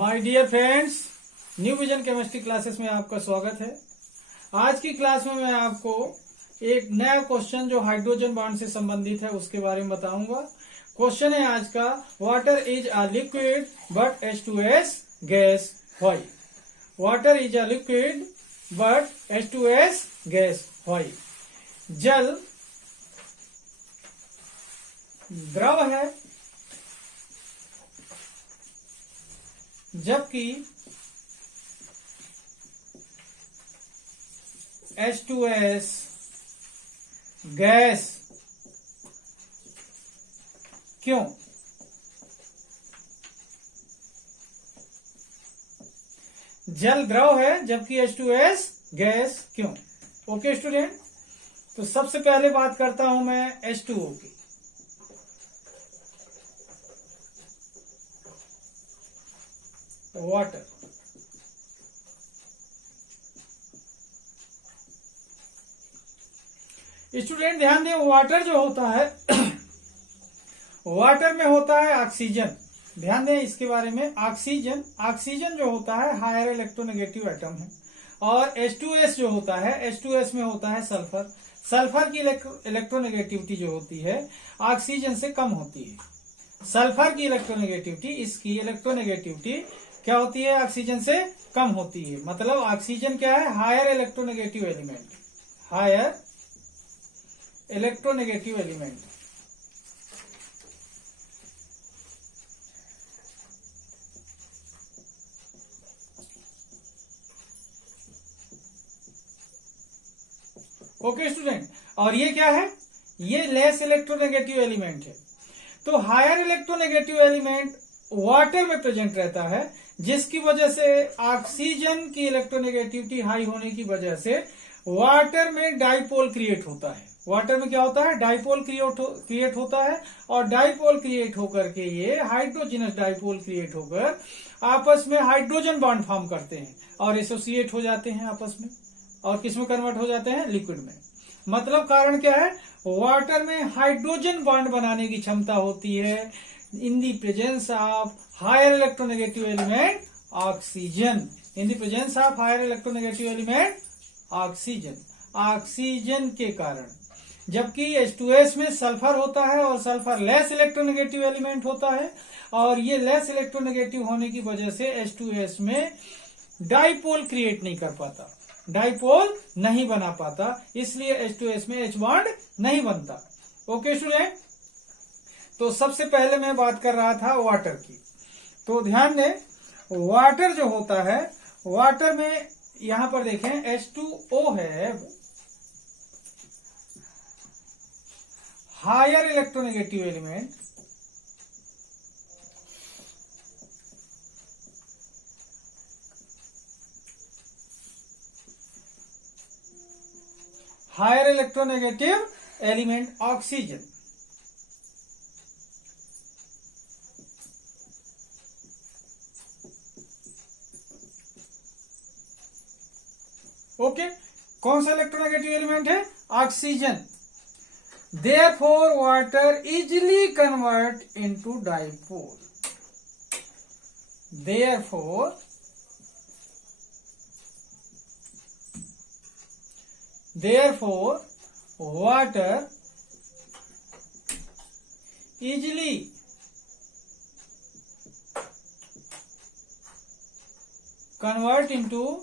My dear friends, new vision chemistry classes में आपका स्वागत है। आज की क्लास में मैं आपको एक नया क्वेश्चन जो हाइड्रोजन बॉन्ड से संबंधित है उसके बारे में बताऊंगा। क्वेश्चन है आज का, water is a liquid but H2S gas why. Water is a liquid but H2S gas why. जल द्रव है जबकि H2S गैस क्यों? जल द्रव है जबकि H2S गैस क्यों? ओके स्टूडेंट, तो सबसे पहले बात करता हूं मैं H2O की। वाटर स्टूडेंट ध्यान दें, वाटर जो होता है वाटर में होता है ऑक्सीजन। ध्यान दें इसके बारे में, ऑक्सीजन जो होता है हायर इलेक्ट्रोनेगेटिव एटम है। और H2S जो होता है, H2S में होता है सल्फर। सल्फर की इलेक्ट्रोनेगेटिविटी जो होती है ऑक्सीजन से कम होती है। सल्फर की इलेक्ट्रोनेगेटिविटी, इसकी इलेक्ट्रोनेगेटिविटी क्या होती है? ऑक्सीजन से कम होती है। मतलब ऑक्सीजन क्या है? Higher electronegative element, higher electronegative element. Okay student, और ये क्या है? ये लेस इलेक्ट्रोनेगेटिव एलिमेंट है। तो हायर इलेक्ट्रोनेगेटिव एलिमेंट वाटर में प्रेजेंट रहता है, जिसकी वजह से ऑक्सीजन की इलेक्ट्रोनेगेटिविटी हाई होने की वजह से वाटर में डाइपोल क्रिएट होता है। वाटर में क्या होता है? डाइपोल क्रिएट होता है। और डाइपोल क्रिएट होकर के ये हाइड्रोजनस डाइपोल क्रिएट होकर आपस में हाइड्रोजन बॉन्ड फॉर्म करते हैं और एसोसिएट हो जाते हैं आपस में, और किसमें कन्वर्ट हो जाते हैं? लिक्विड में। मतलब कारण क्या है? वाटर में हाइड्रोजन बॉन्ड बनाने की क्षमता होती है in the presence of higher electronegative element oxygen. In the presence of higher electronegative element oxygen, oxygen के कारण। जबकि H2S में सल्फर होता है और सल्फर लेस इलेक्ट्रोनेगेटिव एलिमेंट होता है, और ये लेस इलेक्ट्रोनेगेटिव होने की वजह से H2S में डाइपोल क्रिएट नहीं कर पाता, डाइपोल नहीं बना पाता, इसलिए H2S में H बॉन्ड नहीं बनता। ओके स्टूडेंट, तो सबसे पहले मैं बात कर रहा था वाटर की। तो ध्यान दें, वाटर जो होता है, वाटर में यहां पर देखें H2O है, higher electronegative element, higher electronegative element oxygen. Okay, कौन सा इलेक्ट्रोनेगेटिव एलिमेंट है? Oxygen. Therefore water easily convert into dipole. Therefore, water easily convert into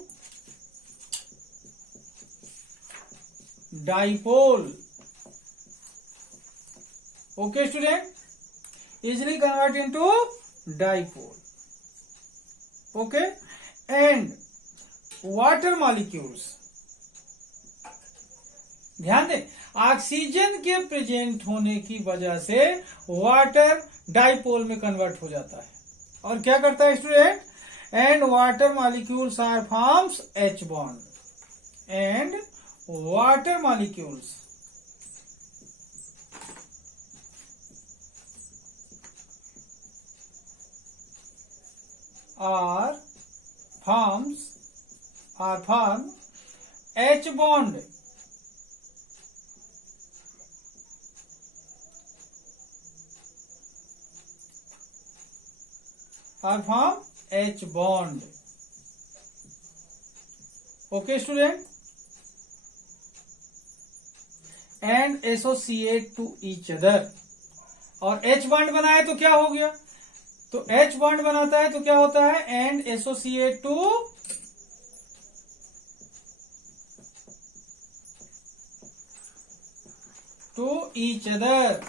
dipole. Okay, student? Easily convert into dipole. Okay, and water molecules. ध्यान दें, oxygen के present होने की वजह से वाटर डाइपोल में कन्वर्ट हो जाता है। और क्या करता है student? And water molecules are forms H bond, and water molecules are form H bond are formed H bond. Okay student, and associate to each other. और H बॉन्ड बनाए तो क्या हो गया, तो H बॉन्ड बनाता है तो क्या होता है, and associate to each other.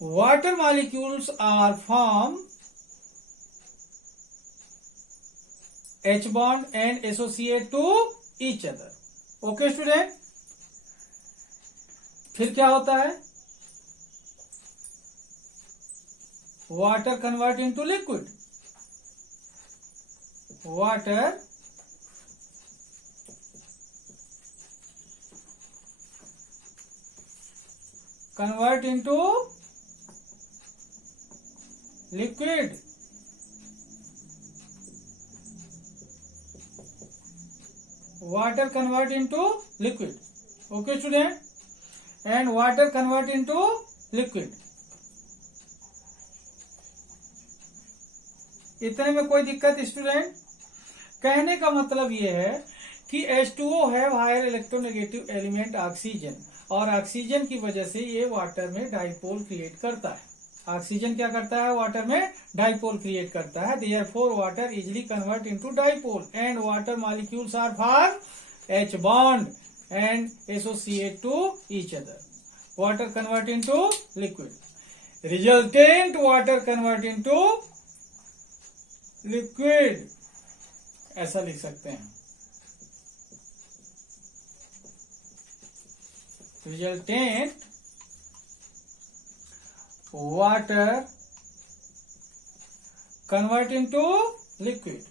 Water molecules are form H bond and associate to each other. Okay student, फिर क्या होता है, water convert into liquid. Water convert into liquid. Water convert into liquid. Okay student, and water convert into liquid. इतने में कोई दिक्कत student? कहने का मतलब ये है कि H2O है हायर इलेक्ट्रोनेगेटिव एलिमेंट ऑक्सीजन, और ऑक्सीजन की वजह से ये वाटर में डाइपोल क्रिएट करता है. ऑक्सीजन क्या करता है, वाटर में डाइपोल क्रिएट करता है. Therefore water easily convert into dipole and water molecules are form H bond and associate to each other. Water convert into liquid, resultant water convert into liquid, ऐसा लिख सकते हैं. Resultant water convert into liquid.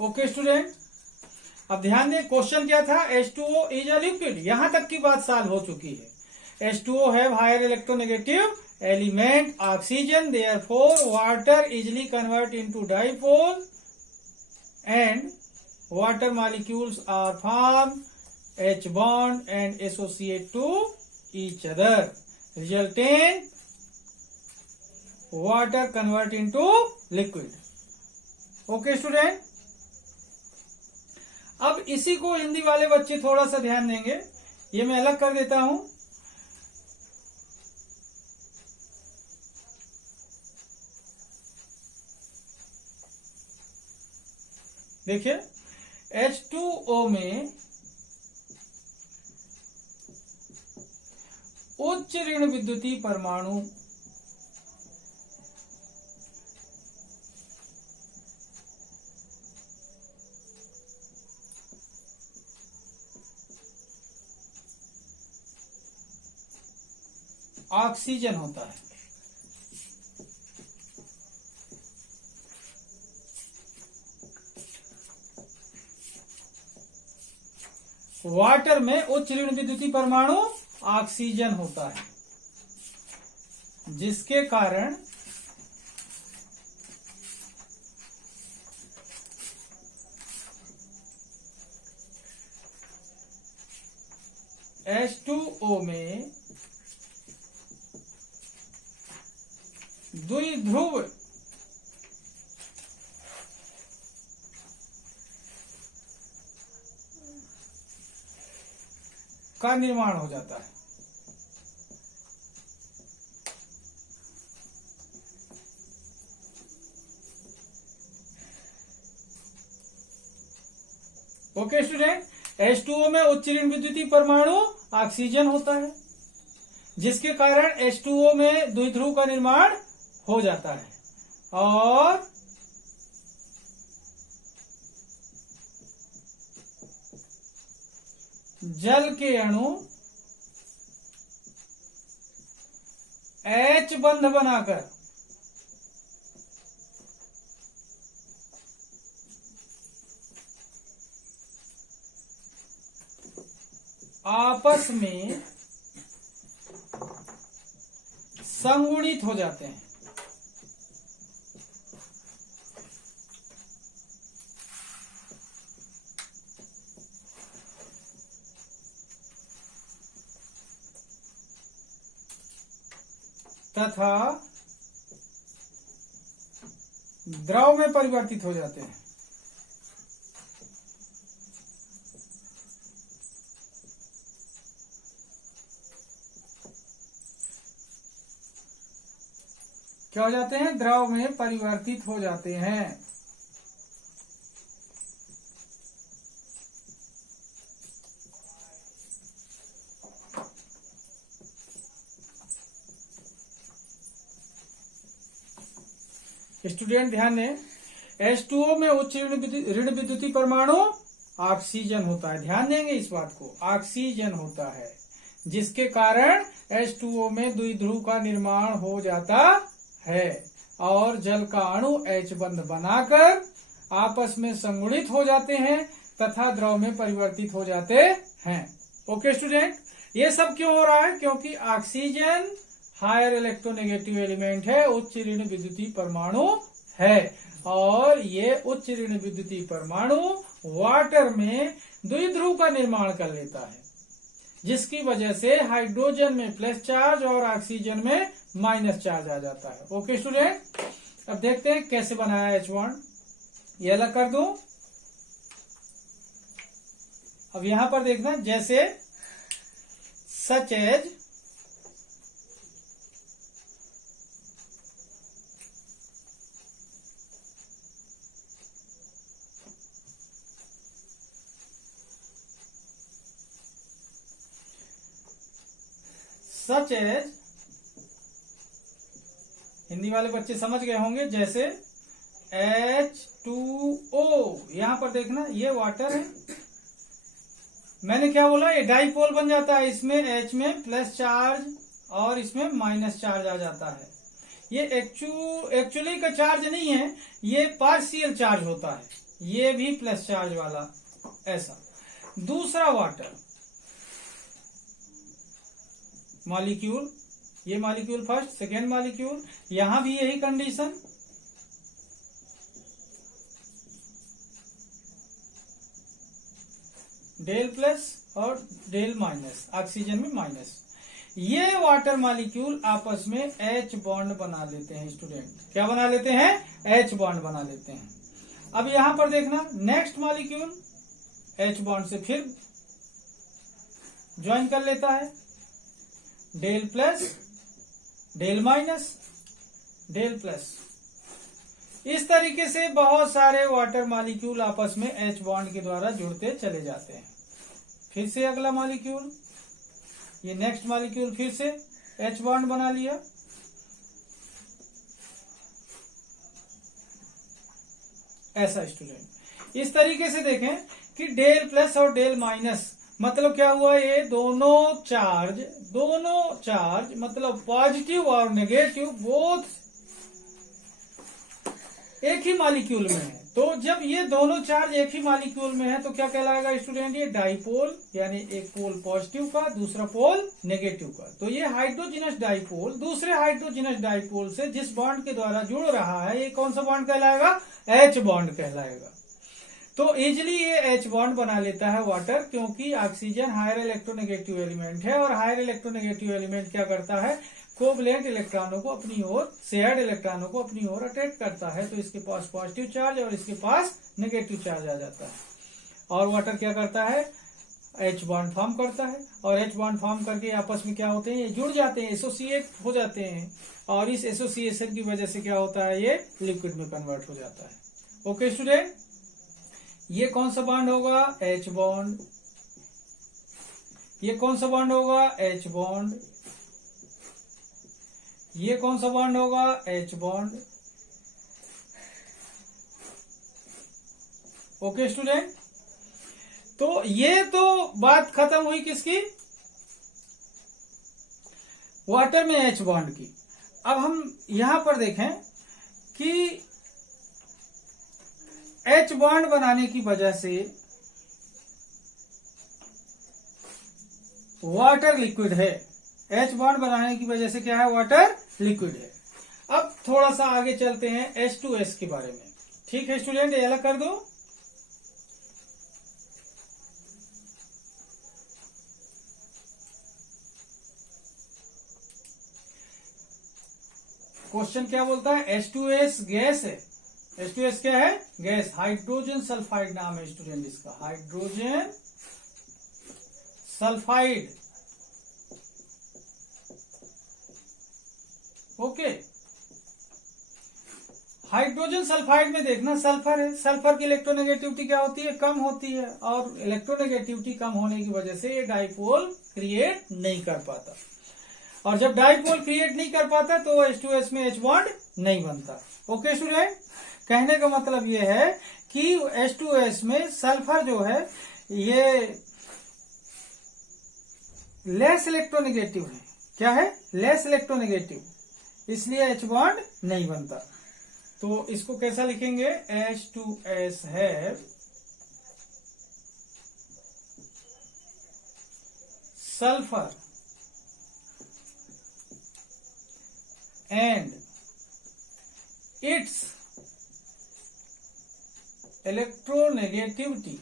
Okay student, अब ध्यान दें question क्या था, H2O is a liquid. यहां तक की बात सॉल्व हो चुकी है. H2O have higher electronegative element oxygen, therefore water easily convert into dipole and water molecules are formed H bond and associate to each other, resultant water convert into liquid. Okay student, अब इसी को हिंदी वाले बच्चे थोड़ा सा ध्यान देंगे. ये मैं अलग कर देता हूं. देखिए H2O में उच्च ऋण विद्युतीय परमाणु ऑक्सीजन होता है. वाटर में उच्च ऋण विद्युतीय परमाणु ऑक्सीजन होता है, जिसके कारण H2O में द्विध्रुव का निर्माण हो जाता है. ओके स्टूडेंट, H2O में उच्च ऋण विद्युतीय परमाणु ऑक्सीजन होता है, जिसके कारण H2O में द्विध्रुव का निर्माण हो जाता है, और जल के अणु H बंध बनाकर आपस में संगुणित हो जाते हैं. तथा द्रव में परिवर्तित हो जाते हैं। क्या हो जाते हैं? द्रव में परिवर्तित हो जाते हैं। स्टूडेंट ध्यान दें, H2O में उच्च ऋण विद्युतीय परमाणु ऑक्सीजन होता है। ध्यान देंगे इस बात को, ऑक्सीजन होता है, जिसके कारण H2O में द्विध्रुव का निर्माण हो जाता है और जल का अणु H बंध बनाकर आपस में संगुणित हो जाते हैं तथा द्रव में परिवर्तित हो जाते हैं। ओके स्टूडेंट, ये सब क्यों हो रहा है? क्योंकि ऑक्सीजन हायर इलेक्ट्रोनेगेटिव एलिमेंट है, उच्च ऋण विद्युतीय परमाणु है, और ये उच्च ऋण विद्युतीय परमाणु वाटर में द्विध्रुव का निर्माण कर लेता है, जिसकी वजह से हाइड्रोजन में प्लस चार्ज और ऑक्सीजन में माइनस चार्ज आ जाता है। ओके स्टूडेंट, अब देखते हैं कैसे बनाया H बॉन्ड। ये अलग कर दूं। अब यहां पर देखना, जैसे such as such as, Hindi वाले बच्चे समझ गए होंगे, जैसे H2O। यहां पर देखना, ये वाटर है, मैंने क्या बोला, ये डाइपोल बन जाता है, इसमें H में प्लस चार्ज और इसमें माइनस चार्ज आ जाता है। ये एक्चुअली का चार्ज नहीं है, ये पार्शियल चार्ज होता है, ये भी प्लस चार्ज वाला, ऐसा। दूसरा वाटर मॉलिक्यूल, ये मॉलिक्यूल फर्स्ट, सेकेंड मॉलिक्यूल, यहां भी यही कंडीशन, डेल प्लस और डेल माइनस, ऑक्सीजन में माइनस। ये वाटर मॉलिक्यूल आपस में H बॉन्ड बना लेते हैं। स्टूडेंट क्या बना लेते हैं? H बॉन्ड बना लेते हैं। अब यहां पर देखना, नेक्स्ट मॉलिक्यूल H बॉन्ड से फिर ज्वाइन कर लेता है, del plus del minus del plus. इस तरीके से बहुत सारे वाटर मॉलिक्यूल आपस में H बॉन्ड के द्वारा जुड़ते चले जाते हैं। फिर से अगला मॉलिक्यूल, ये नेक्स्ट मॉलिक्यूल फिर से H बॉन्ड बना लिया, ऐसा। स्टूडेंट इस तरीके से देखें कि डेल प्लस और डेल माइनस मतलब क्या हुआ, ये दोनों चार्ज मतलब पॉजिटिव और नेगेटिव बोथ एक ही मॉलिक्यूल में है। तो जब ये दोनों चार्ज एक ही मॉलिक्यूल में है तो क्या कहलाएगा स्टूडेंट? ये डाइपोल, यानी एक पोल पॉजिटिव का, दूसरा पोल नेगेटिव का। तो ये हाइड्रोजनस डाइपोल दूसरे हाइड्रोजनस डाइपोल से जिस बॉन्ड के द्वारा जुड़ रहा है, ये कौन सा बॉन्ड कहलाएगा? H बॉन्ड कहलाएगा। तो इजिली ये H बॉन्ड बना लेता है वाटर, क्योंकि ऑक्सीजन हायर इलेक्ट्रोनेगेटिव एलिमेंट है, और हायर इलेक्ट्रोनेगेटिव एलिमेंट क्या करता है? कोवलेंट इलेक्ट्रॉनों को अपनी ओर, शेयर्ड इलेक्ट्रॉनों को अपनी ओर अट्रैक्ट करता है। तो इसके पास पॉजिटिव चार्ज और इसके पास नेगेटिव चार्ज आ जाता है, और वाटर क्या करता है? H बॉन्ड फॉर्म करता है, और H बॉन्ड फॉर्म करके आपस में क्या होते हैं? ये जुड़ जाते हैं, एसोसिएट हो जाते हैं, और इस एसोसिएशन की वजह से क्या होता है? ये लिक्विड में कन्वर्ट हो जाता है। ओके स्टूडेंट, ये कौन सा बॉन्ड होगा? H bond. ये कौन सा बॉन्ड होगा? H bond. ये कौन सा बॉन्ड होगा? H bond. ओके स्टूडेंट, तो ये तो बात खत्म हुई किसकी? वाटर में H बॉन्ड की। अब हम यहां पर देखें कि H बॉन्ड बनाने की वजह से वाटर लिक्विड है। H बॉन्ड बनाने की वजह से क्या है? वाटर लिक्विड है। अब थोड़ा सा आगे चलते हैं H2S के बारे में। ठीक है स्टूडेंट, ये अलग कर दो। क्वेश्चन क्या बोलता है, H2S गैस है। H2S क्या है, गैस। हाइड्रोजन सल्फाइड नाम है स्टूडेंट इसका, hydrogen sulphide. Okay, hydrogen sulphide में देखना सल्फर है, सल्फर की इलेक्ट्रोनेगेटिविटी क्या होती है, कम होती है, और इलेक्ट्रोनेगेटिविटी कम होने की वजह से ये डाइपोल क्रिएट नहीं कर पाता, और जब डाइपोल क्रिएट नहीं कर पाता तो H2S में H बॉन्ड नहीं बनता। ओके स्टूडेंट, कहने का मतलब ये है कि H2S में सल्फर जो है ये लेस इलेक्ट्रोनेगेटिव है। क्या है, लेस इलेक्ट्रोनेगेटिव, इसलिए H बॉन्ड नहीं बनता। तो इसको कैसा लिखेंगे, H2S है sulphur and it's electronegativity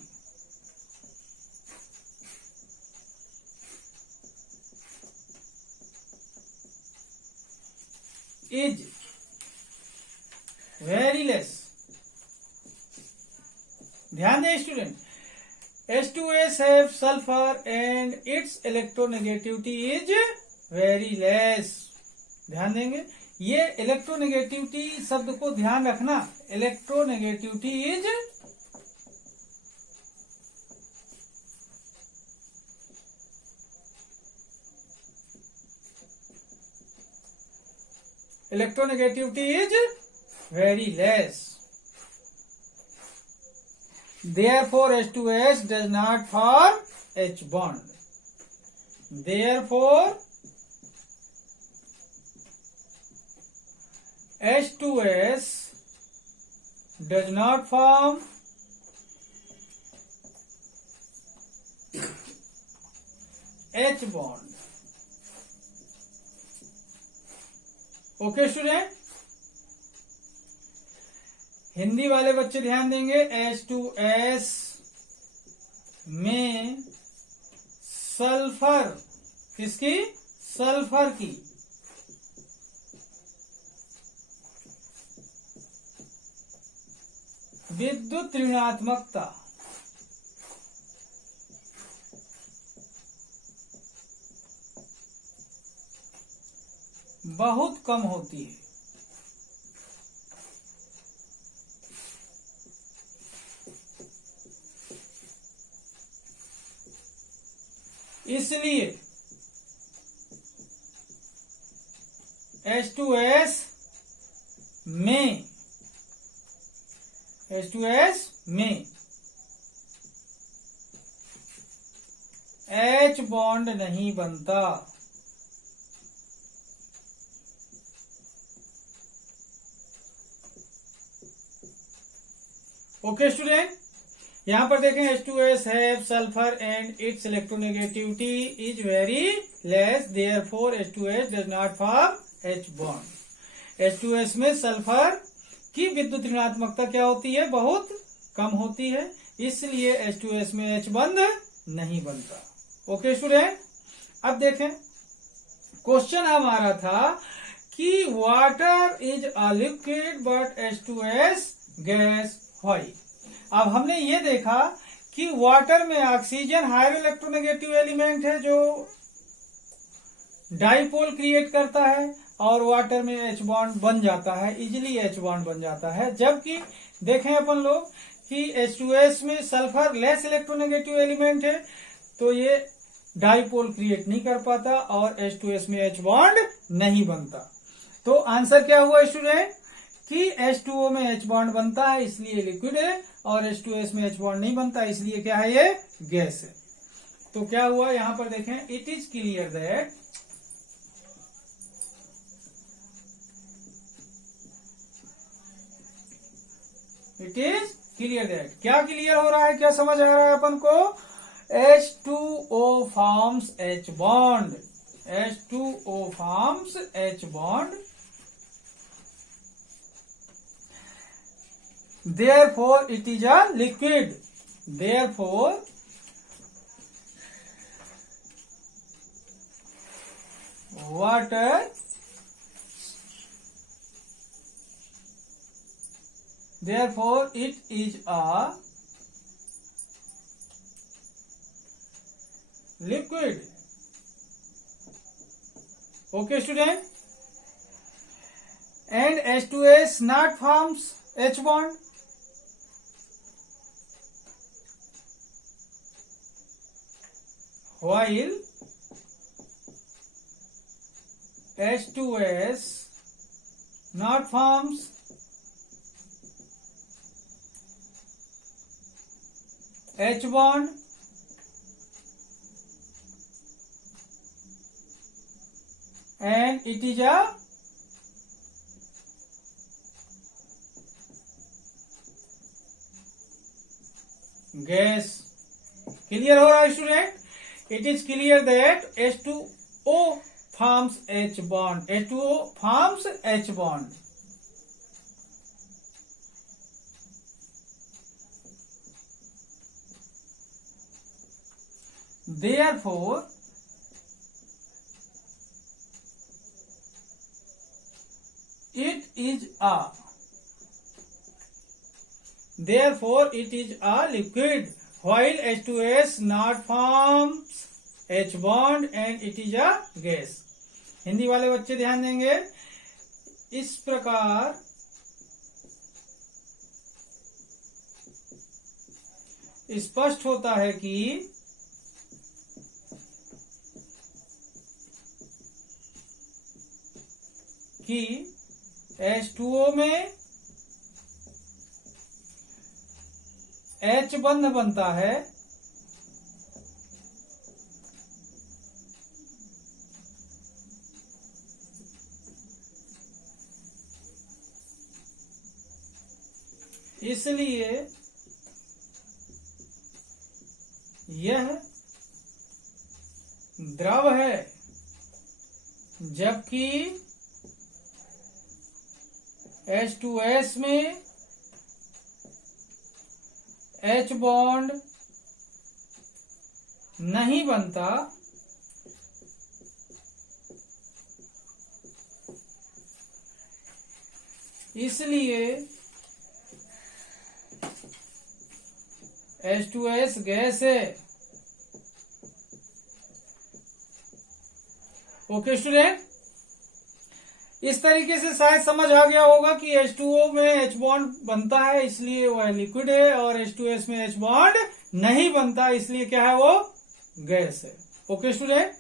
is very less. ध्यान दें student, H2S have sulfur and its electronegativity is very less। ध्यान देंगे, ये इलेक्ट्रोनेगेटिविटी शब्द को ध्यान रखना, electronegativity is very less। Therefore H2S does not form H bond। Therefore H2S does not form H bond। Okay student, Hindi वाले बच्चे ध्यान देंगे, H2S में सल्फर, किसकी, सल्फर की विद्युत ऋणात्मकता बहुत कम होती है। इसलिए H2S में H बॉन्ड नहीं बनता। ओके स्टूडेंट, यहां पर देखें H2S have sulphur and it's electronegativity is very less, therefore H2S does not form H bond. H2S में सल्फर की विद्युत ऋणात्मकता क्या होती है, बहुत कम होती है, इसलिए H2S में H बंध नहीं बनता। ओके स्टूडेंट, अब देखें क्वेश्चन हमारा था कि water is a liquid but H2S gas, why. अब हमने ये देखा कि वाटर में ऑक्सीजन हायर इलेक्ट्रोनेगेटिव एलिमेंट है जो डाइपोल क्रिएट करता है, और वाटर में H बॉन्ड बन जाता है, इजिली H बॉन्ड बन जाता है। जबकि देखें अपन लोग कि H2S में सल्फर लेस इलेक्ट्रोनेगेटिव एलिमेंट है, तो ये डाइपोल क्रिएट नहीं कर पाता और H2S में H बॉन्ड नहीं बनता। तो आंसर क्या हुआ स्टूडेंट, कि H2O में H बॉन्ड बनता है इसलिए लिक्विड है, और H2S में H बॉन्ड नहीं बनता इसलिए क्या है, ये गैस है। तो क्या हुआ यहां पर देखें, इट इज क्लियर दैट क्या क्लियर हो रहा है, क्या समझ आ रहा है अपन को, H2O forms H bond, H2O forms H bond, therefore it is a liquid, therefore water therefore it is a liquid. Okay student, and H2S not forms H bond. While H2S not forms H bond, and it is a gas. Clear हो रहा है student? It is clear that H2O forms H bond. H2O forms H bond. Therefore, it is a liquid, while H2S not forms H bond and it is a gas. Hindi वाले बच्चे ध्यान देंगे, इस प्रकार स्पष्ट होता है कि H2O में H बंध बनता है, इसलिए यह द्रव है, जबकि H2S में H बॉन्ड नहीं बनता, इसलिए H2S गैस है। ओके स्टूडेंट, इस तरीके से शायद समझ आ गया होगा कि H2O में H बॉन्ड बनता है इसलिए वह लिक्विड है, और H2S में H बॉन्ड नहीं बनता इसलिए क्या है, वो गैस है। ओके स्टूडेंट,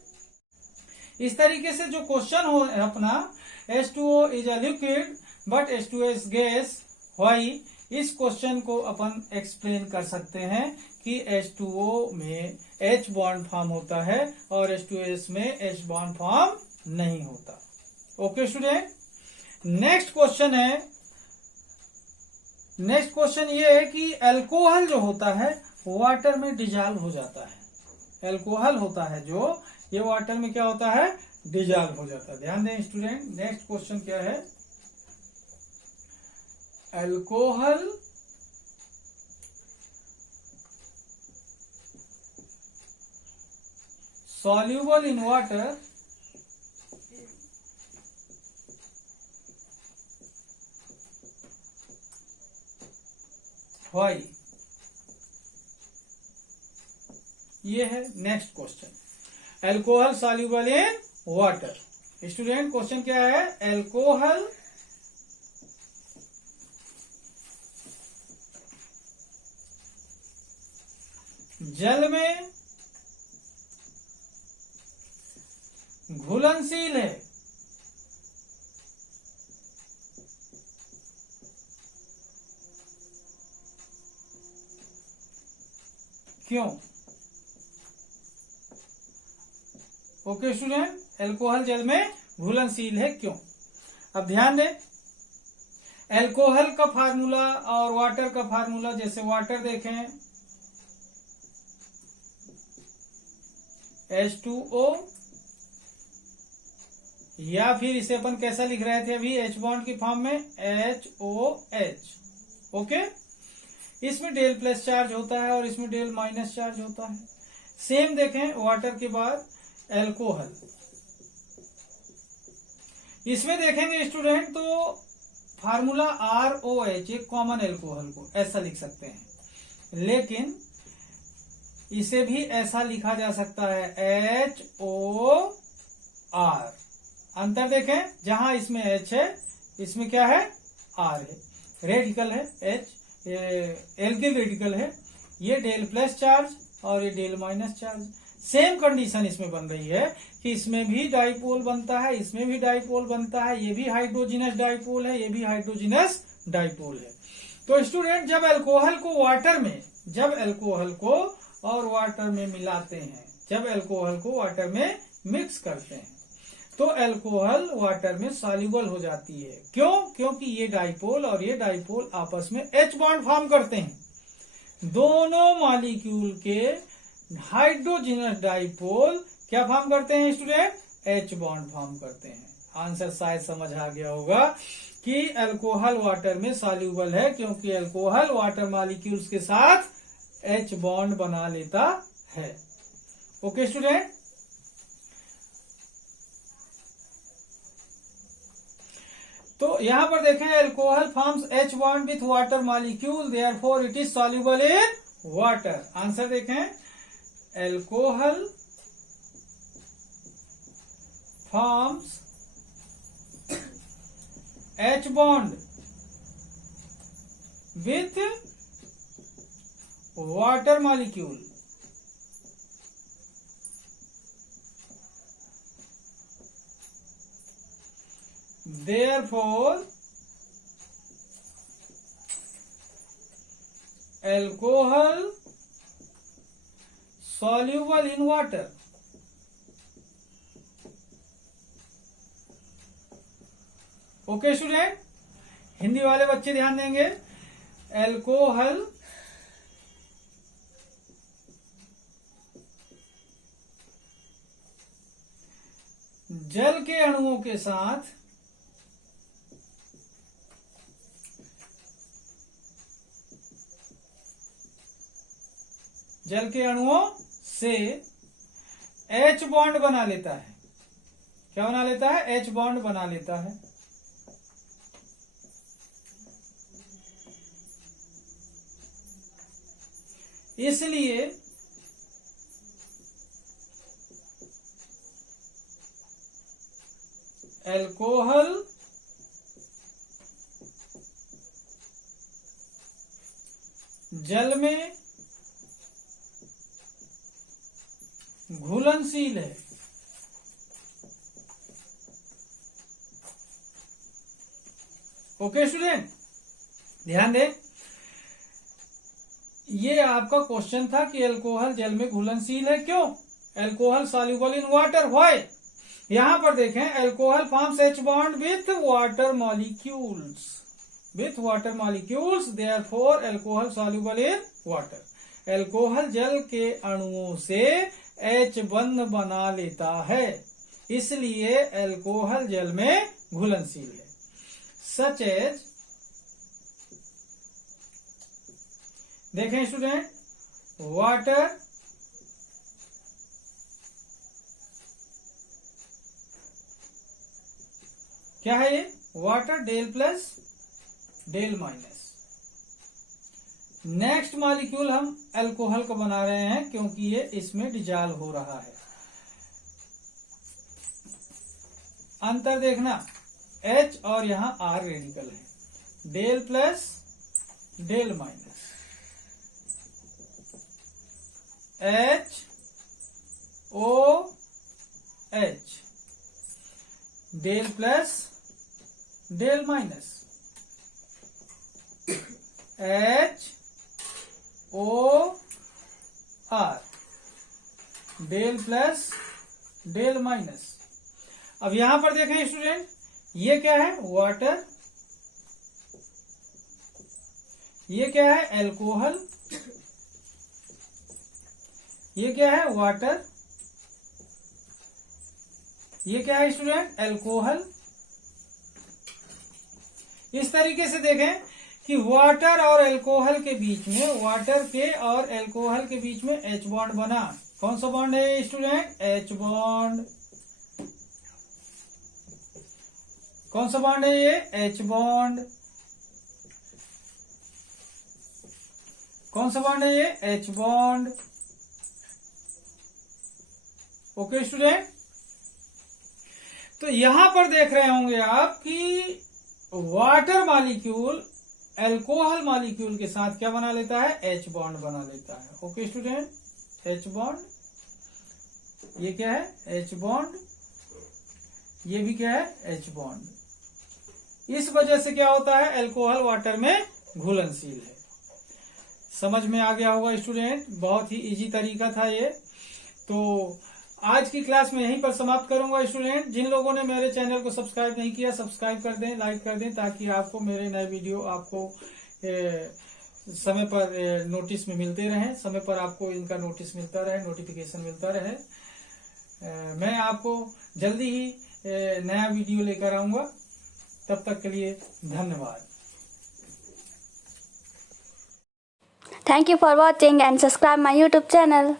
इस तरीके से जो क्वेश्चन हो अपना H2O is a liquid but H2S gas, why, इस क्वेश्चन को अपन एक्सप्लेन कर सकते हैं कि H2O में H बॉन्ड फॉर्म होता है और H2S में H बॉन्ड फॉर्म नहीं होता। ओके स्टूडेंट, नेक्स्ट क्वेश्चन है, नेक्स्ट क्वेश्चन ये है कि अल्कोहल जो होता है वाटर में डिजॉल्व हो जाता है। अल्कोहल होता है जो, ये वाटर में क्या होता है, डिजॉल्व हो जाता है। ध्यान दें स्टूडेंट, नेक्स्ट क्वेश्चन क्या है, alcohol soluble in water why, ये है next question. Alcohol soluble in water. Student question क्या है, अल्कोहल जल में घुलनशील है, क्यों? ओके स्टूडेंट, अल्कोहल जल में घुलनशील है क्यों? अब ध्यान दें, अल्कोहल का फार्मूला और वाटर का फार्मूला, जैसे वाटर देखें H2O, या फिर इसे अपन कैसा लिख रहे थे अभी H बॉन्ड की फॉर्म में HOH। ओके, इसमें डेल प्लस चार्ज होता है और इसमें डेल माइनस चार्ज होता है। सेम देखें वाटर के बाद अल्कोहल, इसमें देखेंगे स्टूडेंट तो फार्मूला ROH एक कॉमन एल्कोहल को ऐसा लिख सकते हैं, लेकिन इसे भी ऐसा लिखा जा सकता है HOR। अंतर देखें, जहां इसमें H है इसमें क्या है, R है, रेडिकल है H, एल्किल रेडिकल है, ये डेल प्लस चार्ज और ये del minus charge. Same condition इसमें बन रही है कि इसमें भी डाइपोल बनता है, इसमें भी डाइपोल बनता है, ये भी हाइड्रोजिनस डाइपोल है, ये भी हाइड्रोजिनस डाइपोल है। तो स्टूडेंट जब अल्कोहल को वाटर में, जब अल्कोहल को और वाटर में मिलाते हैं, जब अल्कोहल को वाटर में मिक्स करते हैं, तो अल्कोहल वाटर में सॉल्युबल हो जाती है। क्यों? क्योंकि ये डाइपोल और ये डाइपोल आपस में H बॉन्ड फॉर्म करते हैं। दोनों मॉलिक्यूल के हाइड्रोजिनस डाइपोल क्या फॉर्म करते हैं स्टूडेंट? H बॉन्ड फॉर्म करते हैं। आंसर शायद समझ आ गया होगा कि अल्कोहल वाटर में सॉल्युबल है, क्योंकि अल्कोहल वाटर मॉलिक्यूल्स के साथ H बॉन्ड बना लेता है। ओके स्टूडेंट, तो यहां पर देखें, alcohol forms H bond with water molecule, therefore it is soluble in water. Answer देखें, alcohol forms H bond with water molecule, therefore alcohol soluble in water। Okay student, Hindi वाले बच्चे ध्यान देंगे। अल्कोहल जल के अणुओं के साथ जल के अणुओं से H बॉन्ड बना लेता है। क्या बना लेता है? H बॉन्ड बना लेता है। इसलिए अल्कोहल जल में घुलनशील है। ओके स्टूडेंट, ध्यान दें, ये आपका क्वेश्चन था कि अल्कोहल जल में घुलनशील है। क्यों? Alcohol soluble in water, why? यहां पर देखें, alcohol forms H bond with water molecules, with water molecules, therefore alcohol soluble in water. Alcohol जल के अणुओं से H बंध बना लेता है, इसलिए अल्कोहल जल में घुलनशील है। सच एज, देखें स्टूडेंट, वाटर क्या है? ये water del plus del minus. Next molecule हम अल्कोहल को बना रहे हैं, क्योंकि ये इसमें डिजॉल्व हो रहा है। अंतर देखना, H और यहां R रेडिकल है, del plus del minus, HOH, del plus del minus, HOR, del plus del minus. अब यहां पर देखें स्टूडेंट, ये क्या है? वाटर, ये क्या है? अल्कोहल, ये क्या है? वाटर, ये क्या है स्टूडेंट? अल्कोहल। इस तरीके से देखें कि वाटर और अल्कोहल के बीच में, वाटर के और अल्कोहल के बीच में H बॉन्ड बना। कौन सा बॉन्ड है स्टूडेंट? H bond. कौन सा बॉन्ड है ये? H bond. कौन सा बॉन्ड है ये? H bond. ओके स्टूडेंट, तो यहां पर देख रहे होंगे आप कि वाटर मॉलिक्यूल अल्कोहल मॉलिक्यूल के साथ क्या बना लेता है? H बॉन्ड बना लेता है। ओके स्टूडेंट, H बॉन्ड, ये क्या है? H बॉन्ड, ये भी क्या है? H bond. इस वजह से क्या होता है? अल्कोहल वाटर में घुलनशील है। समझ में आ गया होगा स्टूडेंट, बहुत ही इजी तरीका था ये। तो आज की क्लास में यहीं पर समाप्त करूंगा स्टूडेंट। जिन लोगों ने मेरे चैनल को सब्सक्राइब नहीं किया, सब्सक्राइब कर दें, लाइक कर दें, ताकि आपको मेरे नए वीडियो आपको समय पर नोटिस में मिलते रहें, समय पर आपको इनका नोटिस मिलता रहे, नोटिफिकेशन मिलता रहे। मैं आपको जल्दी ही नया वीडियो लेकर आऊंगा। तब तक के लिए धन्यवाद। Thank you for watching and subscribe my YouTube channel.